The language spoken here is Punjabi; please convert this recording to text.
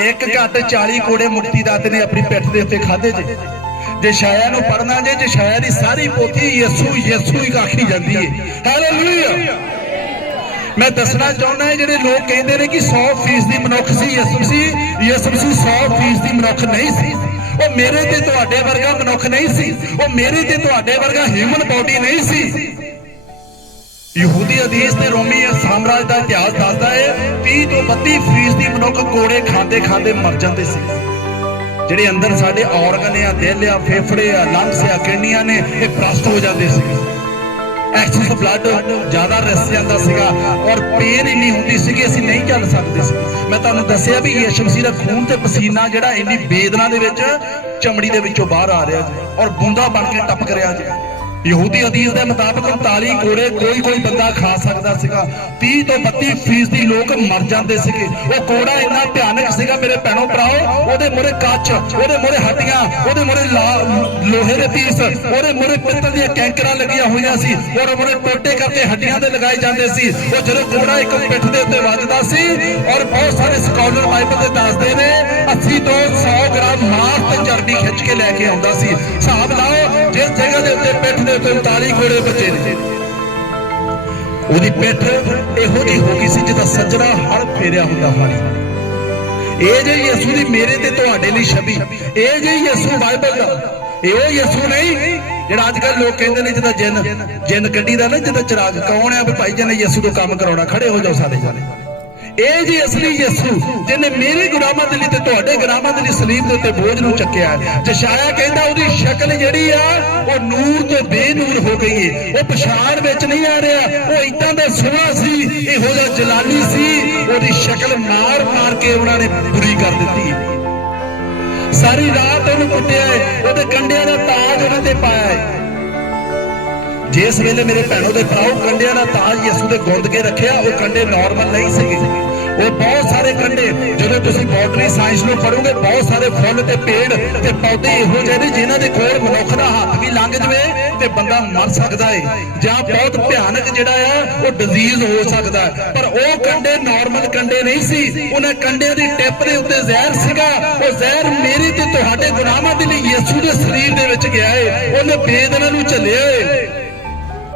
ਇੱਕ ਘੱਟ 40 ਕੋੜੇ ਮੁਕਤੀ ਦਾਤੇ ਨੇ ਆਪਣੀ ਪਿੱਠ ਦੇ ਉੱਤੇ ਖਾਦੇ ਜੇ। ਜੇ ਸ਼ਾਇਆ ਨੂੰ ਪੜਨਾ ਜੇ ਜੇ ਸ਼ਾਇਆ ਦੀ ਸਾਰੀ ਪੋਥੀ ਯਿਸੂ ਯਿਸੂ ਹੀ ਆਖੀ ਜਾਂਦੀ ਹੈ ਹਾਲੇਲੂਇਆ ਮੈਂ ਦੱਸਣਾ ਚਾਹੁੰਦਾ ਹਾਂ, ਜਿਹੜੇ ਲੋਕ ਕਹਿੰਦੇ ਨੇ ਕਿ 100% ਦੀ ਮਨੁੱਖ ਸੀ, ਯਿਸੂ ਸੀ ਯਿਸੂ ਸੀ 100% ਦੀ ਮਨੁੱਖ ਨਹੀਂ ਸੀ। ਉਹ ਮੇਰੇ ਤੇ ਤੁਹਾਡੇ ਵਰਗਾ ਮਨੁੱਖ ਨਹੀਂ ਸੀ। ਉਹ ਮੇਰੇ ਤੇ ਤੁਹਾਡੇ ਵਰਗਾ ਹਿਊਮਨ ਬਾਡੀ ਨਹੀਂ ਸੀ। ਯਹੂਦੀ ਅਧੀਸ਼ ਤੇ ਰੋਮੀ ਸਾਮਰਾਜ ਦਾ ਇਤਿਹਾਸ ਦੱਸਦਾ ਹੈ 30 ਤੋਂ 32 ਫੀਸ ਮਨੁੱਖ ਕੋੜੇ ਖਾਂਦੇ ਖਾਂਦੇ ਮਰ ਜਾਂਦੇ ਸੀ। ਜਿਹੜੇ ਅੰਦਰ ਸਾਡੇ ਆਰਗਨ ਆ, ਦਿਲ ਆ, ਫੇਫੜੇ ਆ ਲੰਗਸ ਆ, ਕਿਡਨੀਆਂ ਨੇ, ਇਹ ਬ੍ਰਸਟ ਹੋ ਜਾਂਦੇ ਸੀ। ਐਕਸੈਸ ਬਲੱਡ ਜ਼ਿਆਦਾ ਰਸ ਜਾਂਦਾ ਸੀਗਾ ਔਰ ਪੇਨ ਇੰਨੀ ਹੁੰਦੀ ਸੀ ਕਿ ਅਸੀਂ ਨਹੀਂ ਚੱਲ ਸਕਦੇ ਸੀ। ਮੈਂ ਤੁਹਾਨੂੰ ਦੱਸਿਆ ਵੀ ਯਿਸੂ ਮਸੀਹ ਦਾ ਖੂਨ ਤੇ ਪਸੀਨਾ ਜਿਹੜਾ ਇੰਨੀ ਬੇਦਨਾ ਦੇ ਵਿੱਚ ਚਮੜੀ ਦੇ ਵਿੱਚੋਂ ਬਾਹਰ ਆ ਰਿਹਾ ਜੀ ਔਰ ਬੂੰਦਾ ਬਣ ਕੇ ਟਪਕ ਰਿਹਾ ਜੀ। ਯਹੂਦੀ ਹਦੀਸ ਦੇ ਮੁਤਾਬਕ 39 ਕੋੜੇ ਕੋਈ ਕੋਈ ਬੰਦਾ ਖਾ ਸਕਦਾ ਸੀਗਾ। 30 ਤੋਂ 32 ਫੀਸਦੀ ਲੋਕ ਮਰ ਜਾਂਦੇ ਸੀਗੇ। ਉਹ ਕੋੜਾ ਇੰਨਾ ਭਿਆਨਕ ਸੀਗਾ, ਮੇਰੇ ਭੈਣੋ ਭਰਾਓ, ਉਹਦੇ ਮੂਹਰੇ ਕੱਚ, ਉਹਦੇ ਮੂਹਰੇ ਹੱਡੀਆਂ, ਉਹਦੇ ਮੂਹਰੇ ਲੋਹੇ ਦੇ ਪੀਸ, ਉਹਦੇ ਮੂਹਰੇ ਪਿੱਤਲ ਦੀਆਂ ਕੈਂਕਰਾਂ ਲੱਗੀਆਂ ਹੋਈਆਂ ਸੀ। ਔਰ ਮੂਹਰੇ ਟੋਟੇ ਕਰਕੇ ਹੱਡੀਆਂ ਦੇ ਲਗਾਏ ਜਾਂਦੇ ਸੀ। ਉਹ ਜਦੋਂ ਕੋੜਾ ਇੱਕ ਪਿੱਠ ਦੇ ਉੱਤੇ ਵੱਜਦਾ ਸੀ, ਔਰ ਬਹੁਤ ਸਾਰੇ ਸਕਾਲਰ ਬਾਈਬਲ ਦੇ ਦੱਸਦੇ ਨੇ ਮਾਸ ਖਿੱਚ ਕੇ ਲੈ ਕੇ ਆਉਂਦਾ ਸੀ। ਹਿਸਾਬ ਲਾਓ, ਜਿਸ ਜਗ੍ਹਾ ਦੇ ਉੱਤੇ ਪਿੱਠ ਦੇ ਉੱਤੇ 39 ਕੋੜੇ ਬੱਚੇ ਨੇ। ਉਹਦੀ ਪਿੱਠ ਇਹੋ ਜਿਹੀ ਹੋ ਗਈ ਸੀ ਜਿੱਦਾਂ ਸੱਜਣਾ ਹਲ ਫੇਰਿਆ ਹੁੰਦਾ ਹਾਲੀ ਇਹ ਜੇ ਯਿਸੂ ਦੀ ਮੇਰੇ ਤੇ ਤੁਹਾਡੇ ਲਈ ਛਬੀ। ਇਹ ਜੇ ਯਿਸੂ ਬਾਈਬਲ ਦਾ। ਇਹ ਉਹ ਯਿਸੂ ਨਹੀਂ, ਜਿਹੜਾ ਅੱਜ ਕੱਲ ਲੋਕ ਕਹਿੰਦੇ ਨੇ ਜਿੱਦਾਂ ਜਿੰਨ ਜਿੰਨ ਗੱਡੀ ਦਾ ਨਾ ਜਿੱਦਾਂ ਚਿਰਾਗ ਕੌਣ ਆ ਵੀ ਭਾਈ ਜਨੇ ਯਿਸੂ ਤੋਂ ਕੰਮ ਕਰਾਉਣਾ, ਖੜੇ ਹੋ ਜਾਓ ਸਾਰੇ ਜਾਣੇ ਇਹ ਜੀ ਅਸਲੀ ਯਿਸੂ, ਜਿਹਨੇ ਮੇਰੇ ਗੁਨਾਹਾਂ ਦੇ ਲਈ ਤੇ ਤੁਹਾਡੇ ਗੁਨਾਹਾਂ ਦੇ ਲਈ ਸਲੀਬ ਦੇ ਉੱਤੇ ਬੋਝ ਨੂੰ ਚੱਕਿਆ ਹੈ। ਜਸ਼ਾਇਆ ਕਹਿੰਦਾ ਉਹਦੀ ਸ਼ਕਲ ਜਿਹੜੀ ਆ, ਉਹ ਨੂਰ ਤੋਂ ਬੇਨੂਰ ਹੋ ਗਈ ਏ। ਉਹ ਪਛਾਣ ਵਿੱਚ ਨਹੀਂ ਆ ਰਿਹਾ, ਉਹ ਇਦਾਂ ਦਾ ਸੋਹਣਾ ਸੀ, ਇਹੋ ਜਿਹਾ ਜਲਾਲੀ ਸੀ। ਉਹਦੀ ਸ਼ਕਲ ਮਾਰ ਮਾਰ ਕੇ ਉਹਨਾਂ ਨੇ ਬੁਰੀ ਕਰ ਦਿੱਤੀ। ਸਾਰੀ ਰਾਤ ਉਹਨੂੰ ਕੁੱਟਿਆ ਏ, ਉਹਦੇ ਕੰਡਿਆਂ ਦਾ ਤਾਜ ਉਹਨਾਂ ਤੇ ਪਾਇਆ ਏ। ਜਿਸ ਵੇਲੇ ਮੇਰੇ ਭੈਣੋ ਦੇ ਭਰਾਓ ਕੰਡਿਆਂ ਦਾ ਤਾਜ ਯਿਸੂ ਦੇ ਗੁੰਦ ਕੇ ਰੱਖਿਆ, ਉਹ ਕੰਡੇ ਨਾਰਮਲ ਨਹੀਂ ਸੀਗੇ। ਉਹ ਬਹੁਤ ਸਾਰੇ ਕੰਡੇ, ਜਦੋਂ ਤੁਸੀਂ ਬੋਟਨੀ ਸਾਇੰਸ ਨੂੰ ਪੜੋਗੇ ਬਹੁਤ ਸਾਰੇ ਫੁੱਲ ਤੇ ਪੇੜ ਤੇ ਪੌਦੇ ਇਹੋ ਜਿਹੇ ਨੇ ਜਿਨ੍ਹਾਂ ਦੇ ਕੋਲ ਮਨੁੱਖ ਦਾ ਹੱਥ ਵੀ ਲੰਘ ਜਵੇ ਤੇ ਬੰਦਾ ਮਰ ਸਕਦਾ ਏ। ਜਾਂ ਬਹੁਤ ਭਿਆਨਕ ਜਿਹੜਾ ਆ, ਉਹ ਡਿਜ਼ੀਜ਼ ਹੋ ਸਕਦਾ ਪਰ ਉਹ ਕੰਡੇ ਨਾਰਮਲ ਕੰਡੇ ਨਹੀਂ ਸੀ। ਉਹਨਾਂ ਕੰਡਿਆਂ ਦੀ ਟਿਪ ਦੇ ਉੱਤੇ ਜ਼ਹਿਰ ਸੀਗਾ। ਉਹ ਜ਼ਹਿਰ ਮੇਰੀ ਤੇ ਤੁਹਾਡੇ ਗੁਨਾਹਾਂ ਦੇ ਲਈ ਯਿਸੂ ਦੇ ਸਰੀਰ ਦੇ ਵਿੱਚ ਗਿਆ ਏ। ਉਹਨੇ ਬੇਦਨਾ ਨੂੰ ਝੱਲਿਆ ਏ।